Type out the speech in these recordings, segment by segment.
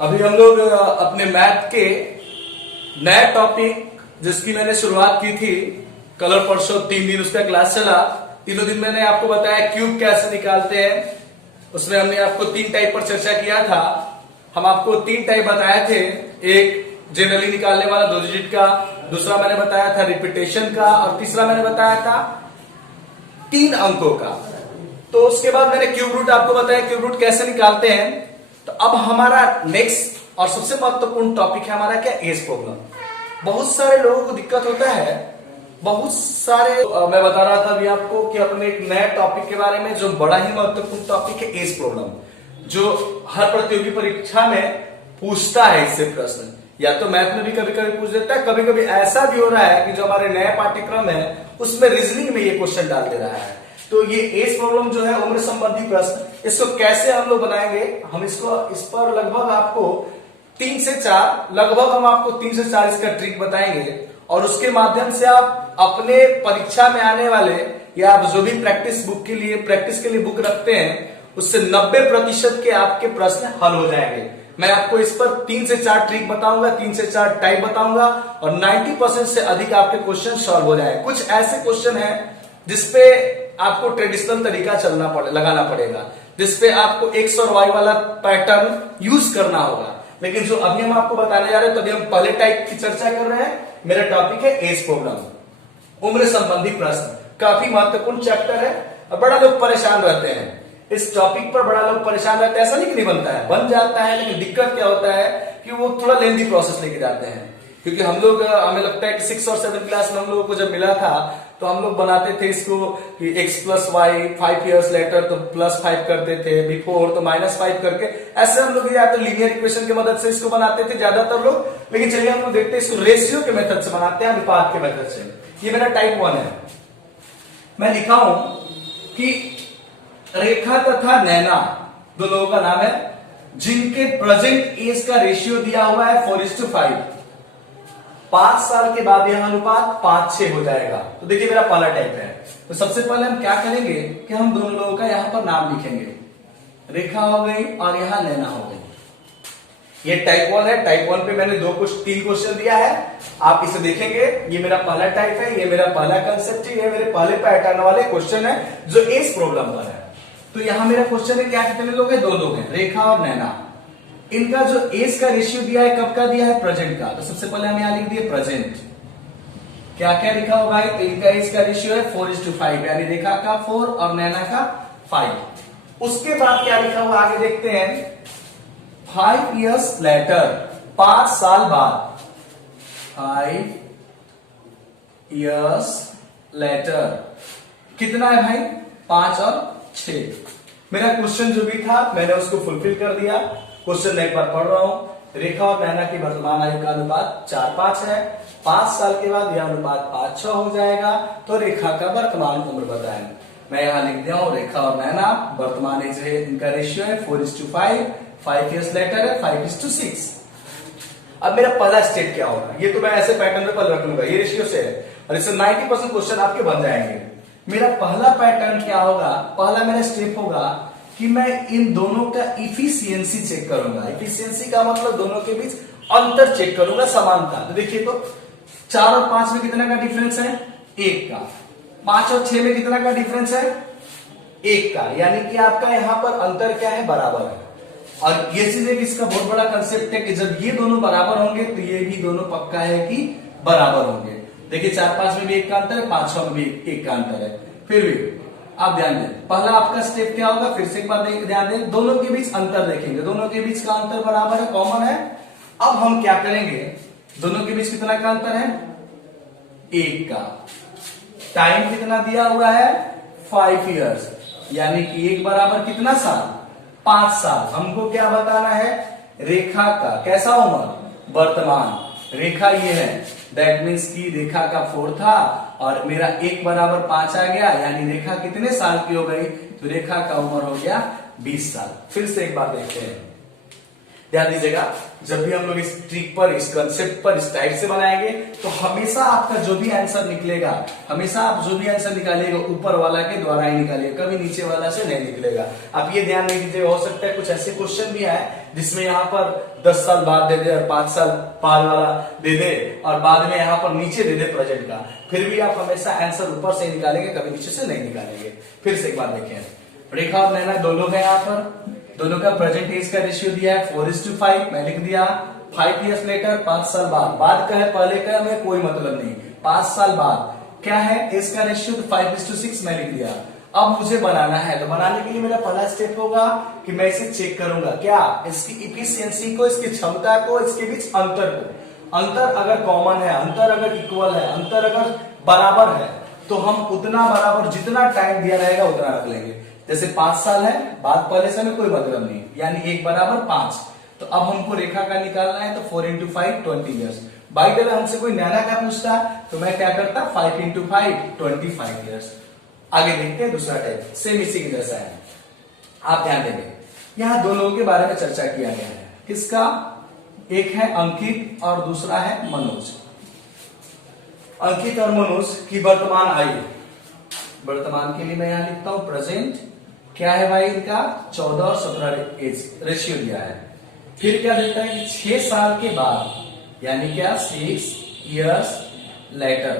अभी हम लोग अपने मैथ के नए टॉपिक जिसकी मैंने शुरुआत की थी कल परसों 3 दिन उसका क्लास चला। तीनों दिन मैंने आपको बताया क्यूब कैसे निकालते हैं। उसमें हमने आपको 3 टाइप पर चर्चा किया था। हम आपको 3 टाइप बताए थे, एक जनरली निकालने वाला 2 डिजिट का, दूसरा मैंने बताया था रिपीटेशन का, और तीसरा मैंने बताया था 3 अंकों का। तो उसके बाद मैंने क्यूब रूट आपको बताया क्यूब रूट कैसे निकालते हैं। तो अब हमारा नेक्स्ट और सबसे महत्वपूर्ण टॉपिक है हमारा क्या, एज प्रॉब्लम। बहुत सारे लोगों को दिक्कत होता है, बहुत सारे मैं बता रहा था अभी आपको कि अपने एक नए टॉपिक के बारे में जो बड़ा ही महत्वपूर्ण टॉपिक है एज प्रॉब्लम, जो हर प्रतियोगी परीक्षा में पूछता है इससे प्रश्न, या तो मैथ में भी कभी कभी पूछ देता है, कभी कभी ऐसा भी हो रहा है कि जो हमारे नए पाठ्यक्रम है उसमें रीजनिंग में ये क्वेश्चन डाल दे रहा है। तो ये एज प्रॉब्लम जो है उम्र संबंधी प्रश्न, इसको कैसे हम लोग बनाएंगे, हम इस पर लगभग आपको 3 से 4 लगभग हम आपको 3 से 4 इसका ट्रिक बताएंगे, और उसके माध्यम से आप अपने परीक्षा में आने वाले या आप जो भी प्रैक्टिस के लिए बुक रखते हैं उससे 90% के आपके प्रश्न हल हो जाएंगे। मैं आपको इस पर 3 से 4 ट्रिक बताऊंगा, 3 से 4 टाइप बताऊंगा, और 90% से अधिक आपके क्वेश्चन सॉल्व हो जाएंगे। कुछ ऐसे क्वेश्चन हैं जिसपे आपको ट्रेडिशनल तरीका लगाना पड़ेगा, जिसपे आपको एक्स और वाई वाला पैटर्न यूज करना होगा। लेकिन जो अभी हम आपको बताने जा रहे हैं, तो अभी हम पहले टाइप की चर्चा कर रहे हैं। मेरा टॉपिक है एज प्रॉब्लम, उम्र संबंधी प्रश्न। काफी महत्वपूर्ण चैप्टर है और बड़ा लोग परेशान रहते हैं इस टॉपिक पर, बड़ा लोग परेशान रहते हैं। ऐसा नहीं कि नहीं बनता है, बन जाता है, लेकिन दिक्कत क्या होता है कि वो थोड़ा लेंथी प्रोसेस लेके जाते हैं। क्योंकि हम लोग, हमें लगता है कि 6 और 7 क्लास में हम लोगों को जब मिला था तो हम लोग बनाते थे इसको कि x + y 5 years later तो +5 करते थे, बिफोर तो -5 करके, ऐसे हम लोग या तो लीनियर इक्वेशन की मदद से इसको बनाते थे ज्यादातर लोग। लेकिन चलिए हम लोग देखते हैं इसको रेशियो के मेथड से बनाते हैं, अनुपात के मेथड से। ये मेरा टाइप 1 है। मैं लिखा हूं कि रेखा तथा नैना दो लोगों का नाम है जिनके प्रेजेंट एज का रेशियो दिया हुआ है 4:5। 5 साल के बाद यह अनुपात 5:6 हो जाएगा। तो देखिए मेरा पहला टाइप है। तो सबसे पहले हम क्या करेंगे कि हम दोनों लोगों का यहां पर नाम लिखेंगे। रेखा हो गई और यहां नैना हो गई। ये टाइप 1 है। टाइप 1 पे मैंने 3 क्वेश्चन दिया है, आप इसे देखेंगे। ये मेरा पहला टाइप है, ये मेरा पहला कंसेप्ट है, ये मेरे पहले पैटर्न वाले क्वेश्चन है जो एज प्रॉब्लम पर है। तो यहां मेरा क्वेश्चन है क्या, कितने लोग हैं, 2 लोग हैं, रेखा और नैना। इनका जो एज का रेशियो दिया है, कब का दिया है, प्रेजेंट का। तो सबसे पहले हम यहां लिख दिए प्रेजेंट। क्या क्या लिखा होगा, तो इनका एज का रेशियो है 4:5, यानी रेखा का 4 और नैना का 5। उसके बाद क्या लिखा हुआ आगे देखते हैं, 5 years later, 5 साल बाद, 5 years later कितना है भाई, 5 और 6। मेरा क्वेश्चन जो भी था मैंने उसको फुलफिल कर दिया। क्वेश्चन एक बार पढ़ रहा हूं। रेखा और नैना की वर्तमान आयु का अनुपात 4:5 है। 5 साल के बाद यह अनुपात 5:6 हो जाएगा। तो रेखा का वर्तमान उम्र बताएं। मैं यहां लिख दिया हूं, रेखा और नैना वर्तमान एज है, इनका रेशियो है 4:5, 5 years later है 5:6। अब मेरा पहला स्टेप क्या होगा, ये तो मैं ऐसे पैटर्न में पहले रख लूंगा, ये रेशियो से है, और इससे 90% क्वेश्चन आपके बन जाएंगे। मेरा पहला पैटर्न क्या होगा, पहला मेरा स्टेप होगा कि मैं इन दोनों का इफिशियंसी चेक करूंगा। इफिशियंसी का मतलब दोनों के बीच अंतर चेक करूंगा, समानता। तो देखिए, तो 4 और 5 में कितना का डिफरेंस है, 1 का। 5 और 6 में कितना का डिफरेंस है, 1 का। यानी कि आपका यहां पर अंतर क्या है, बराबर है। और ये चीज एक इसका बहुत बड़ा कंसेप्ट है कि जब ये दोनों बराबर होंगे तो ये भी दोनों पक्का है कि बराबर होंगे। देखिए 4-5 में भी 1 का अंतर है, 5-6 में भी 1 का अंतर है। फिर भी आप ध्यान दें, पहला आपका स्टेप क्या होगा, फिर से एक बार ध्यान दें, दोनों के बीच अंतर देखेंगे, दोनों के बीच का अंतर बराबर है, कॉमन है। अब हम क्या करेंगे, दोनों के बीच कितना का अंतर है, 1 का। टाइम कितना दिया हुआ है, 5 years, यानी कि 1 बराबर कितना साल, 5 साल। हमको क्या बताना है, रेखा का कैसा उम्र, वर्तमान। रेखा ये है, दैट मीन्स की रेखा का 4 था और मेरा 1 बराबर 5 आ गया, यानी रेखा कितने साल की हो गई, तो रेखा का उम्र हो गया 20 साल। फिर से एक बार देखते हैं, ध्यान दीजिएगा, जब भी हम लोग इस ट्रिक पर, इस कंसेप्ट पर इस टाइप से बनाएंगे तो हमेशा आपका जो भी आंसर निकलेगा, हमेशा आप जो भी आंसर निकालिएगा ऊपर वाला के द्वारा ही निकालिएगा, कभी नीचे वाला से नहीं निकलेगा। आप ये ध्यान नहीं दीजिएगा, हो सकता है कुछ ऐसे क्वेश्चन भी आए जिसमें यहाँ पर 10 साल बाद दे दे और 5 साल बाद वाला दे दे और बाद में यहाँ पर नीचे दे दे प्रेजेंट का, फिर भी आप हमेशा आंसर ऊपर से निकालेंगे, कभी नीचे से नहीं निकालेंगे। फिर से एक बार देखें, रेखा और नैना दोनों है, यहाँ पर दोनों का प्रेजेंट एज का रेशियो दिया है 4:5, मैं लिख दिया 5 years later, 5 साल बाद का है, पहले का हमें कोई मतलब नहीं, 5 साल बाद क्या है एज का रेशियो 5:6, मैं लिख दिया। अब मुझे बनाना है, तो बनाने के लिए मेरा पहला स्टेप होगा कि मैं इसे चेक करूंगा, क्या इसकी इफिशियंसी को, इसकी क्षमता को, इसके बीच अंतर को, अंतर अगर कॉमन है, अंतर अगर इक्वल है, अंतर अगर बराबर है, तो हम उतना बराबर जितना टाइम दिया रहेगा उतना रख लेंगे। जैसे 5 साल है, बाद पहले से हमें कोई मतलब नहीं, यानी 1 बराबर 5। तो अब हमको रेखा का निकालना है, तो 4 into 5 20 years। By the way हमसे कोई नैना का पूछता तो मैं क्या करता, 5 into 5 25 years। आगे देखते हैं दूसरा टाइप, सेम इसी के जैसा है। आप ध्यान देंगे, यहाँ दो लोगों के बारे में चर्चा किया गया है, किसका, एक है अंकित और दूसरा है मनोज। अंकित और मनोज की वर्तमान आयु, वर्तमान के लिए मैं यहां लिखता हूं प्रेजेंट, क्या है भाई इनका 14 और 17 एज रेशियो दिया है। फिर क्या देता है कि 6 साल के बाद, यानी क्या 6 years later,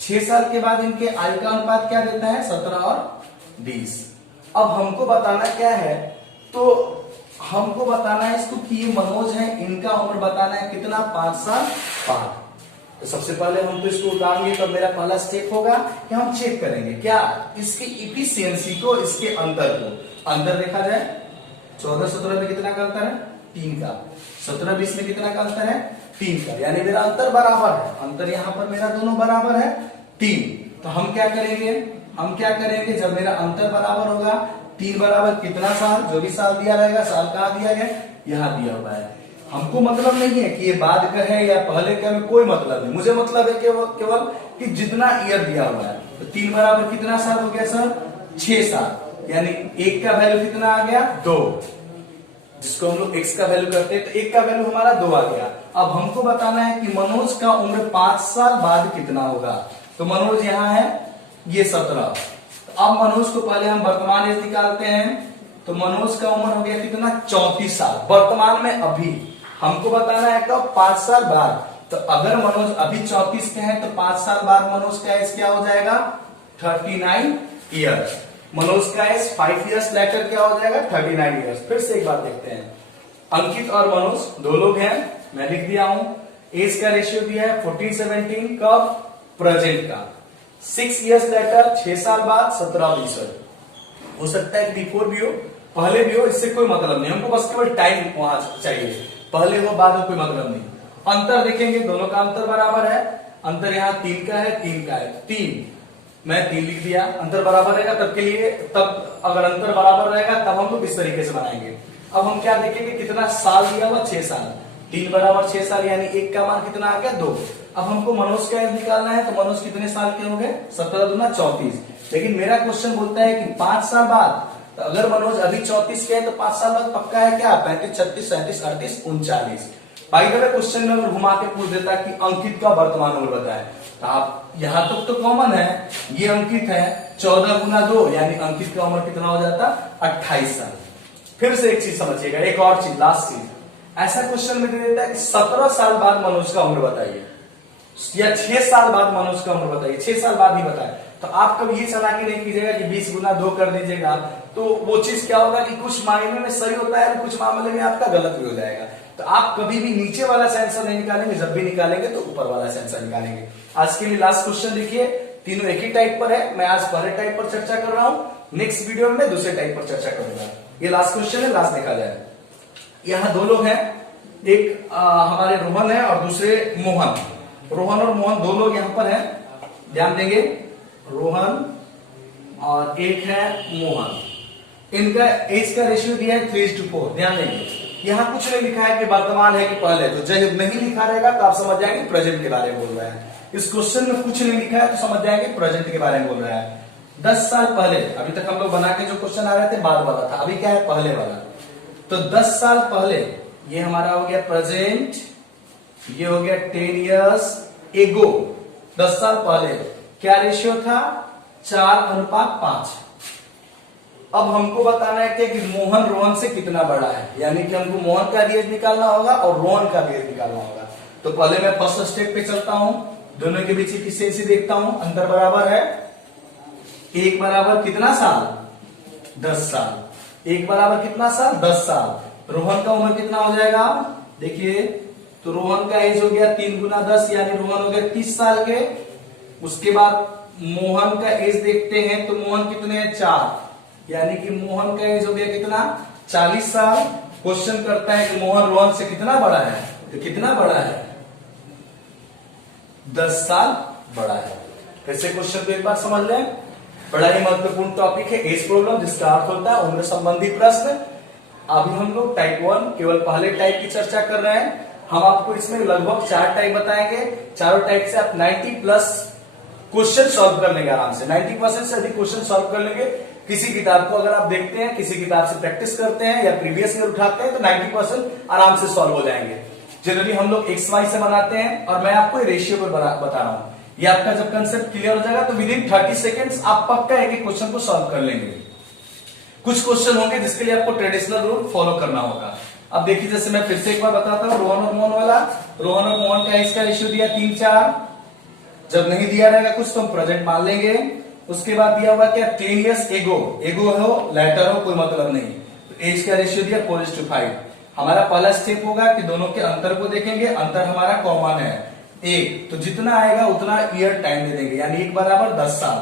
6 साल के बाद इनके आयु का अनुपात क्या देता है 17 और 20। अब हमको बताना क्या है, तो हमको बताना है इसको कि ये मनोज है, इनका उम्र बताना है कितना, 5 साल बाद। तो सबसे पहले हम तो इसको उतारेंगे, तो मेरा पहला स्टेप होगा कि हम चेक करेंगे क्या इसकी इफिशियंसी को, इसके अंतर को। अंतर देखा जाए 14-17 में कितना का अंतर है, 3 का, 17-20 में कितना का अंतर है, 3 का, यानी मेरा अंतर बराबर है, अंतर यहाँ पर मेरा दोनों बराबर है 3। तो हम क्या करेंगे, जब मेरा अंतर बराबर होगा, 3 बराबर कितना साल, जो भी साल दिया रहेगा, साल कहाँ दिया गया, यहाँ दिया हुआ है। हमको मतलब नहीं है कि ये बाद का है या पहले का, में कोई मतलब नहीं, मुझे मतलब है केवल कि जितना ईयर दिया हुआ है। तो 3 बराबर कितना साल हो गया सर, 6 साल, यानी 1 का वैल्यू कितना आ गया 2, जिसको हम लोग x का वैल्यू करते हैं, तो 1 का वैल्यू हमारा 2 आ गया। अब हमको बताना है कि मनोज का उम्र 5 साल बाद कितना होगा। तो मनोज यहाँ है ये 17, तो अब मनोज को पहले हम वर्तमान एज निकालते हैं, तो मनोज का उम्र हो गया कितना 34 साल वर्तमान में। अभी हमको बताना है कब, 5 साल बाद। तो अगर मनोज अभी 34 के हैं, तो 5 साल बाद मनोज का एज क्या हो जाएगा 39 ईयर्स। मनोज का एज 5 years लेटर क्या हो जाएगा 39 ईयर्स। फिर से एक बात देखते हैं, अंकित और मनोज दो लोग हैं, मैं लिख दिया हूं, एज का रेशियो दिया है 14-17, कब, प्रेजेंट का, 6 years लेटर 6 साल बाद 17-20। हो सकता है बिफोर भी हो, पहले भी हो, इससे कोई मतलब नहीं, हमको बस केवल टाइम वहां चाहिए, पहले हो बाद हो कोई मतलब नहीं। अंतर देखेंगे, दोनों का अंतर बराबर है, अंतर यहाँ 3 का है, 3 का है, 3 मैं 3 लिख दिया। अंतर बराबर रहेगा तब के लिए, तब अगर अंतर बराबर रहेगा तब हम लोग इस तरीके से बनाएंगे। अब हम क्या देखेंगे, कितना साल दिया हुआ 6 साल, 3 बराबर 6 साल, यानी 1 का मान कितना आ गया 2। अब हमको मनोज का एज निकालना है, तो मनोज कितने साल के हो गए 17 दूना 34। लेकिन मेरा क्वेश्चन बोलता है कि 5 साल बाद, तो अगर मनोज अभी 34 के है, तो 5 साल बाद पक्का है क्या 35, 36, 37, 38, 39। बाई द वे क्वेश्चन में अगर घुमा के पूछ देता कि अंकित का वर्तमान उम्र बताए, तो आप यहां तक तो कॉमन है, ये अंकित है 14 गुना 2, यानी अंकित का उम्र कितना हो जाता 28 साल। फिर से एक चीज समझिएगा, एक और चीज, लास्ट चीज, ऐसा क्वेश्चन में दे देता है कि 17 साल बाद मनोज का उम्र बताइए, या 6 साल बाद मनोज का उम्र बताइए, 6 साल बाद ही बताए, तो आप कभी ये चालाकी नहीं कीजिएगा कि 20 गुना 2 कर दीजिएगा, तो वो चीज क्या होगा कि कुछ मायने में सही होता है, कुछ मामले में आपका गलत भी हो जाएगा। तो आप कभी भी नीचे वाला से आंसर नहीं निकालेंगे, जब भी निकालेंगे तो ऊपर वाला से आंसर निकालेंगे। आज के लिए लास्ट क्वेश्चन देखिए, तीनों एक ही टाइप पर है, मैं आज पहले टाइप पर चर्चा कर रहा हूं, नेक्स्ट वीडियो में दूसरे टाइप पर चर्चा करूंगा। ये लास्ट क्वेश्चन है, लास्ट देखा जाए। यहाँ दो लोग हैं, एक हमारे रोहन है और दूसरे मोहन। रोहन और मोहन दो लोग यहाँ पर हैं, ध्यान देंगे, रोहन और एक है मोहन। इनका एज का रेशियो दिया है 3:4, ध्यान देंगे। यहाँ कुछ नहीं लिखा है कि वर्तमान है कि पहले, तो जब नहीं लिखा रहेगा तो आप समझ जाएंगे प्रेजेंट के बारे में बोल रहा है। इस क्वेश्चन में कुछ नहीं लिखा है तो समझ जाएंगे प्रेजेंट के बारे में बोल रहा है। 10 साल पहले, अभी तक हम लोग बना के जो क्वेश्चन आ रहे थे बाद वाला था, अभी क्या है पहले वाला। तो 10 साल पहले ये हमारा हो गया प्रेजेंट, ये हो गया 10 years एगो, 10 साल पहले। क्या रेशियो था? 4:5। अब हमको बताना है कि मोहन रोहन से कितना बड़ा है, यानी कि हमको मोहन का एज निकालना होगा और रोहन का एज निकालना होगा। तो पहले मैं फर्स्ट स्टेप पे चलता हूं, दोनों के बीच की डिस्टेंस देखता हूं, अंतर बराबर है। एक बराबर कितना साल? 10 साल। एक बराबर कितना साल? 10 साल। रोहन का उम्र कितना हो जाएगा? देखिए, तो रोहन का एज हो गया 3 गुना 10, यानी रोहन हो गया 30 साल के। उसके बाद मोहन का एज देखते हैं, तो मोहन कितने हैं? 4, यानी कि मोहन का एज हो गया कितना? 40 साल। क्वेश्चन करता है कि मोहन रोहन से कितना बड़ा है, तो कितना बड़ा है? 10 साल बड़ा है। कैसे क्वेश्चन को एक बार समझ लें। बड़ा ही महत्वपूर्ण टॉपिक है एज प्रॉब्लम, जिसका अर्थ होता है उम्र संबंधी प्रश्न। अभी हम लोग टाइप 1 केवल पहले टाइप की चर्चा कर रहे हैं। हम आपको इसमें लगभग 4 टाइप बताएंगे। चारों टाइप से आप 90+ क्वेश्चन सॉल्व कर लेंगे आराम से। 90% से अधिक क्वेश्चन सॉल्व कर लेंगे। किसी किताब को अगर आप देखते हैं, किसी किताब से प्रैक्टिस करते हैं या प्रीवियस ईयर उठाते हैं, तो 90% आराम से सॉल्व हो जाएंगे। जनरली हम लोग XY से बनाते हैं और मैं आपको रेशियो पर बता रहा हूं। ये आपका जब कंसेप्ट क्लियर हो जाएगा तो विदिन 30 सेकेंड्स आप पक्का एक एक क्वेश्चन को सॉल्व कर लेंगे। कुछ क्वेश्चन होंगे जिसके लिए आपको ट्रेडिशनल रूल फॉलो करना होगा। अब देखिए, जैसे मैं फिर से एक बार बताता हूँ, रोहन और मोहन वाला। रोहन और मोहन का इसका रेशियो दिया 3:4। जब नहीं दिया रहेगा कुछ तो हम प्रेजेंट मान लेंगे। उसके बाद दिया हुआ क्या? 10 years एगो। एगो हो लेटर हो कोई मतलब नहीं। तो एज का रेशियो दिया 4:5। हमारा पहला स्टेप होगा कि दोनों के अंतर को देखेंगे। अंतर हमारा कॉमन है 1, तो जितना आएगा उतना ईयर टाइम दे देंगे, यानी 1 बराबर 10 साल।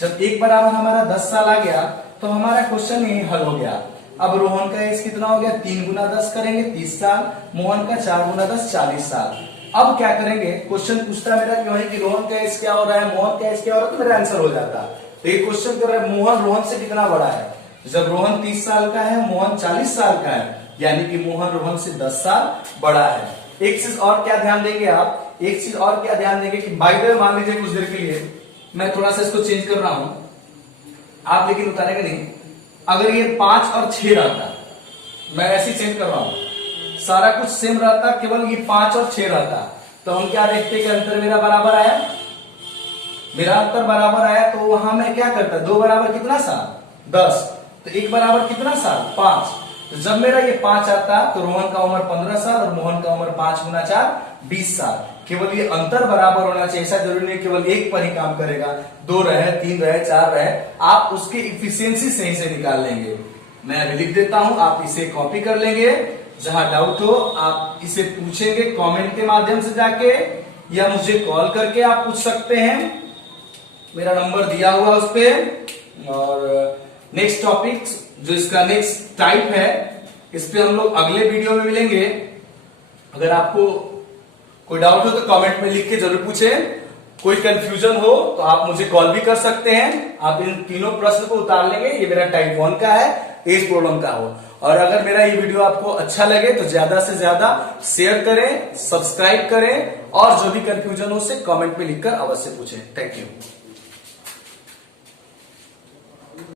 जब 1 बराबर हमारा 10 साल आ गया तो हमारा क्वेश्चन यही हल हो गया। अब रोहन का एज कितना हो गया? 3 गुना 10 करेंगे 30 साल। मोहन का 4 गुना 10 40 साल। अब क्या करेंगे? क्वेश्चन पूछता मेरा क्यों है कि रोहन का एज क्या हो रहा है, मोहन का एज क्या हो रहा है, तो मेरा आंसर हो जाता। तो ये क्वेश्चन कर रहा है मोहन रोहन से कितना बड़ा है। जब रोहन 30 साल का है, मोहन 40 साल का है, यानी कि मोहन रोहन से 10 साल बड़ा है। एक चीज और क्या ध्यान देंगे आप, एक चीज और क्या ध्यान देंगे कि बाय द वे मान लीजिए कुछ देर के लिए मैं थोड़ा सा इसको चेंज कर रहा हूं, आप लेकिन उतारेंगे नहीं। अगर ये 5 और 6 रहता, मैं ऐसे चेंज कर रहा हूं, सारा कुछ सेम रहता, केवल ये 5 और 6 रहता, तो हम क्या देखते कि अंतर मेरा बराबर आया। मेरा अंतर बराबर आया तो वहां मैं क्या करता? 2 बराबर कितना साल? 10। तो 1 बराबर कितना साल? 5। तो जब मेरा ये 5 आता तो रोहन का उम्र 15 साल और मोहन का उम्र 5 गुना 4 20 साल। केवल ये अंतर बराबर होना चाहिए, ऐसा जरूरी नहीं केवल एक पर ही काम करेगा। 2 रहे, 3 रहे, 4 रहे, आप उसकी इफिशियंसी सही से निकाल लेंगे। मैं अभी लिख देता हूं, आप इसे कॉपी कर लेंगे। जहां डाउट हो आप इसे पूछेंगे कमेंट के माध्यम से जाके, या मुझे कॉल करके आप पूछ सकते हैं। मेरा नंबर दिया हुआ उस पे। और नेक्स्ट टॉपिक जो इसका नेक्स्ट टाइप है, इस पे हम लोग अगले वीडियो में मिलेंगे। अगर आपको कोई डाउट हो तो कमेंट में लिख के जरूर पूछें। कोई कंफ्यूजन हो तो आप मुझे कॉल भी कर सकते हैं। आप इन तीनों प्रश्न को उतार लेंगे। ये मेरा टाइप 1 का है, एज प्रॉब्लम का हो। और अगर मेरा ये वीडियो आपको अच्छा लगे तो ज्यादा से ज्यादा शेयर करें, सब्सक्राइब करें, और जो भी कंफ्यूजन हो उसे कमेंट में लिखकर अवश्य पूछें। Thank you.